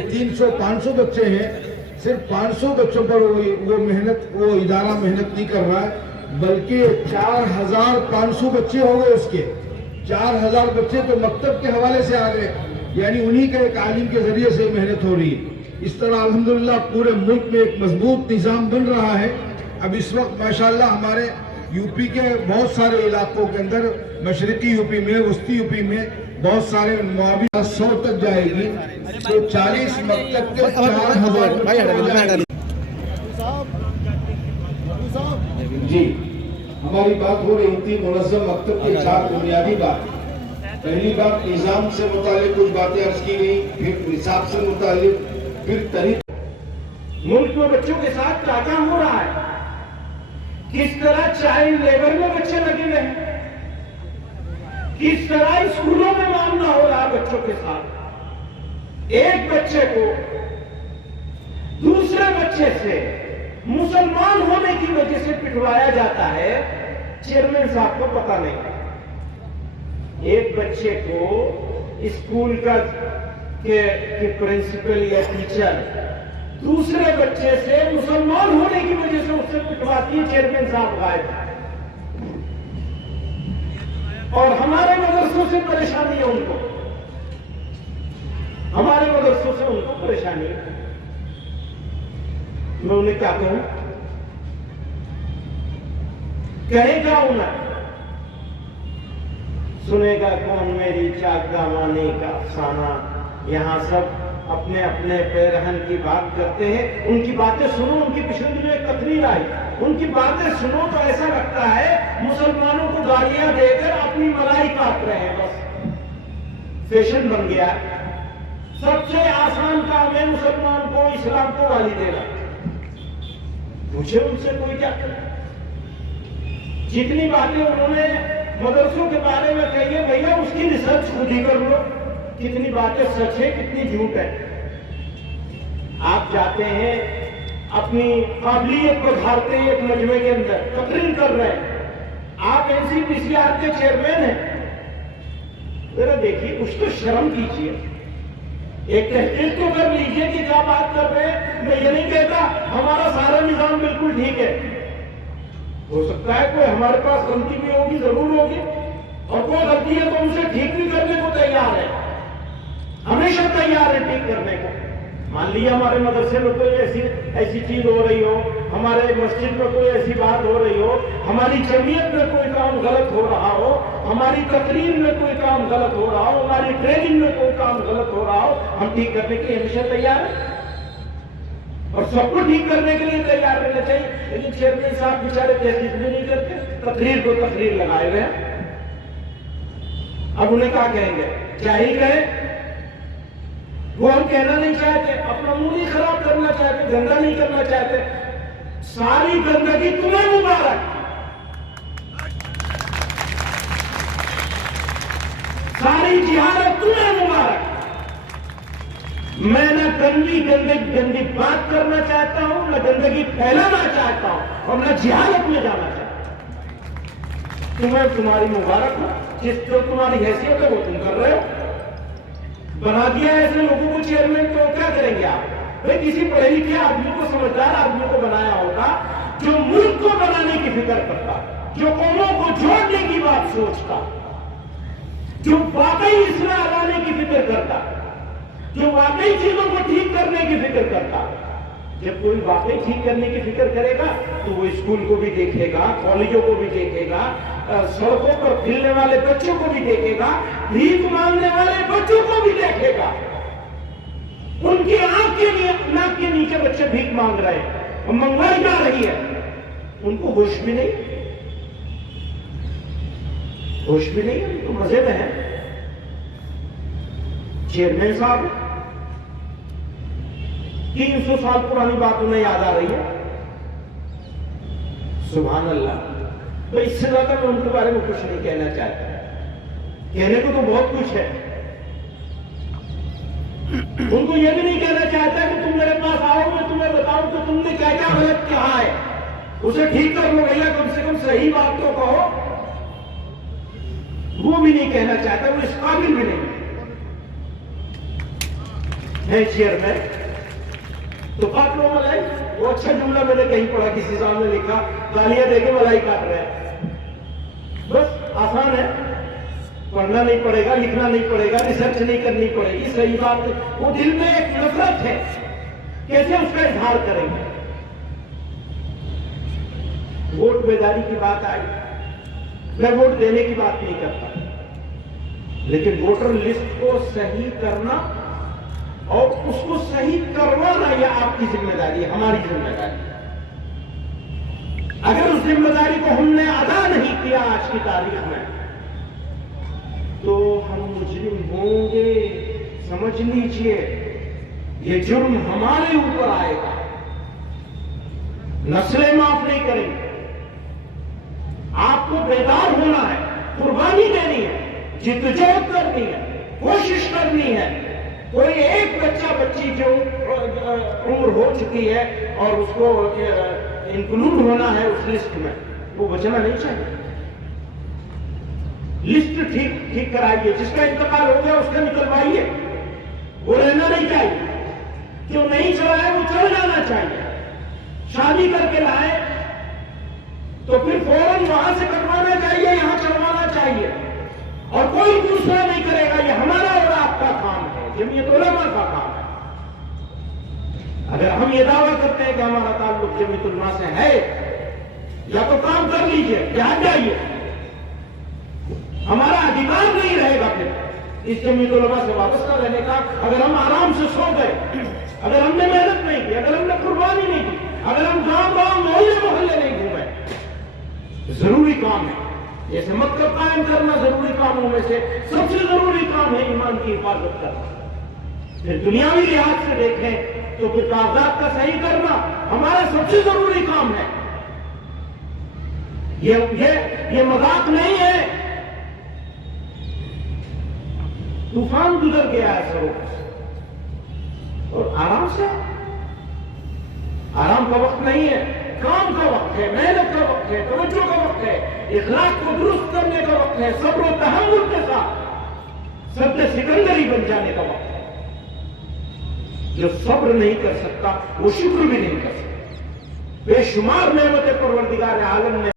300-500 बच्चे हैं, सिर्फ 500 बच्चों पर वो इदारा मेहनत नहीं कर रहा है, बल्कि 4,500 बच्चे हो गए उसके। 4,000 बच्चे तो मकतब के हवाले से आ गए, यानी उन्हीं के एक आलिम के जरिए से मेहनत हो रही है। इस तरह अल्हम्दुलिल्लाह पूरे मुल्क में एक मजबूत निज़ाम बन रहा है। अब इस वक्त माशाल्लाह हमारे यूपी के बहुत सारे इलाकों के अंदर, मशरकी यूपी में, वस्ती यूपी में बहुत सारे मुआविन 100 तक जाएगी, तो 40 मकतब के 4,000 जी। हमारी बात हो रही थी मुनज़्ज़म मकतब के 4 बुनियादी बात। पहली बात निज़ाम से मुतालिक कुछ बातें अर्ज की गई, फिर निसाब से मुतालिक, फिर तरीक़ा। मुल्क में बच्चों के साथ क्या क्या हो रहा है, किस तरह चाइल्ड लेबर में बच्चे लगे हुए हैं, किस तरह स्कूलों में मामला हो रहा है बच्चों के साथ। एक बच्चे को दूसरे बच्चे से मुसलमान होने की वजह से पिटवाया जाता है, चेयरमैन साहब को पता नहीं। एक बच्चे को स्कूल का के प्रिंसिपल या टीचर दूसरे बच्चे से मुसलमान होने की वजह से उससे पिटवाती है, चेयरमैन साहब गायब है। और हमारे मदरसों से परेशानी है उनको, हमारे मदरसों से उनको परेशानी है। मैं उन्हें क्या कहूं, कहेगा उन्हें, सुनेगा कौन मेरी चाक दामानी का अफसाना। यहां सब अपने अपने पैरहन की बात करते हैं, उनकी बातें सुनो, उनकी पिछली में तकरीर आई, उनकी बातें सुनो तो ऐसा लगता है मुसलमानों को गालियां देकर अपनी मलाई काट रहे हैं। बस फैशन बन गया। सबसे आसान काम है मुसलमान को, इस्लाम को गाली देना। मुझे उनसे कोई क्या करे। जितनी बातें उन्होंने मदरसों के बारे में कही है, भैया उसकी रिसर्च खुद ही कर लो, कितनी बातें सच है कितनी झूठ है। आप जाते हैं, अपनी काबिलियत को झाड़ते हैं, एक मजमे के अंदर तकरीर कर रहे हैं, आप NCPCR के चेयरमैन हैं, जरा देखिए, कुछ तो शर्म कीजिए, एक तहकीक तो कर लीजिए कि क्या बात कर रहे हैं। मैं ये नहीं कहता हमारा सारा निजाम बिल्कुल ठीक है, हो सकता है कोई हमारे पास गलती भी होगी, जरूर होगी, और कोई गलती है तो उसे ठीक भी करने को तैयार है, हमेशा तैयार है ठीक करने को। मान लिया हमारे मदरसे में कोई ऐसी चीज हो रही हो, हमारे मस्जिद में कोई ऐसी बात हो रही हो, हमारी जमीयत में कोई काम गलत हो रहा हो, हमारी तकरीर में कोई काम गलत हो रहा हो, हमारी ट्रेनिंग में कोई काम गलत हो रहा हो, हम ठीक करने के लिए हमेशा तैयार है और सबको ठीक करने के लिए तैयार रहना चाहिए। लेकिन चेयरमैन साहब बेचारे तहकीक भी नहीं करते, तकरीर को तकरीर लगाए हुए हैं। अब उन्हें क्या कहेंगे, जाहिल कहें, वो हम कहना नहीं चाहते, अपना मुंह नहीं खराब करना चाहते, गंदा नहीं करना चाहते। सारी गंदगी तुम्हें मुबारक, सारी जिहालत तुम्हें मुबारक। मैं न गंदी बात करना चाहता हूं, न गंदगी फैलाना चाहता हूं, और न जिहालत में जाना चाहता हूं। तुम्हें तुम्हारी मुबारक हो, जिस जो तुम्हारी हैसियत है वो तुम कर रहे हो। बना दिया ऐसे लोगों को चेयरमैन, तो क्या करेंगे आप? भाई किसी पढ़े लिखे आदमी को, समझदार आदमी को बनाया होगा, जो मुल्क को बनाने की फिक्र करता, जो कौमों को जोड़ने की बात सोचता, जो वाकई इस्लाह लाने की फिक्र करता, जो वाकई चीजों को ठीक करने की फिक्र करता। जब कोई वाकई ठीक करने की फिक्र करेगा तो वो स्कूल को भी देखेगा, कॉलेजों को भी देखेगा, सड़कों पर फिरने वाले बच्चों को भी देखेगा, भीख मांगने वाले बच्चों को भी देखेगा। उनकी नाक के नीचे बच्चे भीख मांग रहे हैं और मंगवाई जा रही है, उनको होश भी नहीं, होश भी नहीं, उनको मजे में है। चेयरमैन साहब 300 साल पुरानी बात उन्हें याद आ रही है, सुभान अल्लाह। तो इससे ज्यादा मैं उनके बारे में कुछ नहीं कहना चाहता, कहने को तो बहुत कुछ है। उनको यह भी नहीं कहना चाहता कि तुम मेरे पास आओ, मैं तुम्हें बताऊं तो तुमने क्या क्या गलत कहा है, उसे ठीक कर लो भैया, कम से कम सही बात तो कहो। वो भी नहीं कहना चाहता, वो इस काबिल भी नहीं। हैं चेयरमैन, तो काट लो मलाई। वो अच्छा जुमला मैंने कहीं पढ़ा, किसी साहब ने लिखा, तालियां देके मलाई काट रहे हैं। बस आसान है, पढ़ना नहीं पड़ेगा, लिखना नहीं पड़ेगा, रिसर्च नहीं करनी पड़ेगी, सही बात है। वो दिल में एक नफरत है, कैसे उसका इजहार करेंगे। वोट बेदारी की बात आई, मैं वोट देने की बात नहीं करता, लेकिन वोटर लिस्ट को सही करना और उसको सही करवाना यह आपकी जिम्मेदारी है, हमारी जिम्मेदारी है। अगर उस जिम्मेदारी को हमने अदा नहीं किया आज की तारीख में, तो हम मुजरिम होंगे। समझ लीजिए, ये जुर्म हमारे ऊपर आएगा, नस्लें माफ नहीं करेंगे। आपको बेदार होना है, कुर्बानी देनी है, जिद्दोजहद करनी है, कोशिश करनी है। कोई एक बच्चा बच्ची जो उम्र हो चुकी है और उसको इंक्लूड होना है उस लिस्ट में, वो बचना नहीं चाहिए। लिस्ट ठीक कराइए, जिसका इंतकाल हो गया उसका निकलवाइए, वो रहना नहीं चाहिए। जो नहीं चला है वो चल जाना चाहिए। शादी करके लाए तो फिर फौरन वहां से कटवाना चाहिए, यहां चलवाना चाहिए, और कोई दूसरा नहीं करेगा। ये हमारा और आपका काम है, जमीयत उलमा का काम है। अगर हम ये दावा करते हैं कि हमारा ताल्लुक जमीयत उलमा से है, या तो काम कर लीजिए या हट जाइए, हमारा अधिकार नहीं रहेगा फिर इस जमीयत उलमा से वाबस्ता रहने का। अगर हम आराम से सो गए, अगर हमने मेहनत नहीं की, अगर हमने कुर्बानी नहीं की, अगर हम गांव गांव मोहल्ले मोहल्ले नहीं घूमे, जरूरी काम है। जैसे मकसद कायम करना जरूरी कामों में से सबसे जरूरी काम है ईमान की हिफाजत करना। फिर दुनियावी लिहाज से देखें तो फिर कागजात का सही करना हमारा सबसे जरूरी काम है। ये मजाक नहीं है। तूफान गुजर गया है सरों और आराम से, आराम का वक्त नहीं है, काम का वक्त है, मेहनत का वक्त है, तवज्जो का वक्त है, इखलाक को दुरुस्त करने का वक्त है, सब्र और तहम्मुल के साथ सब्र सिकंदरी बन जाने का वक्त है। जो सब्र नहीं कर सकता वो शुक्र भी नहीं कर सकता। बेशुमार नेमतें परवरदिगार आलम ने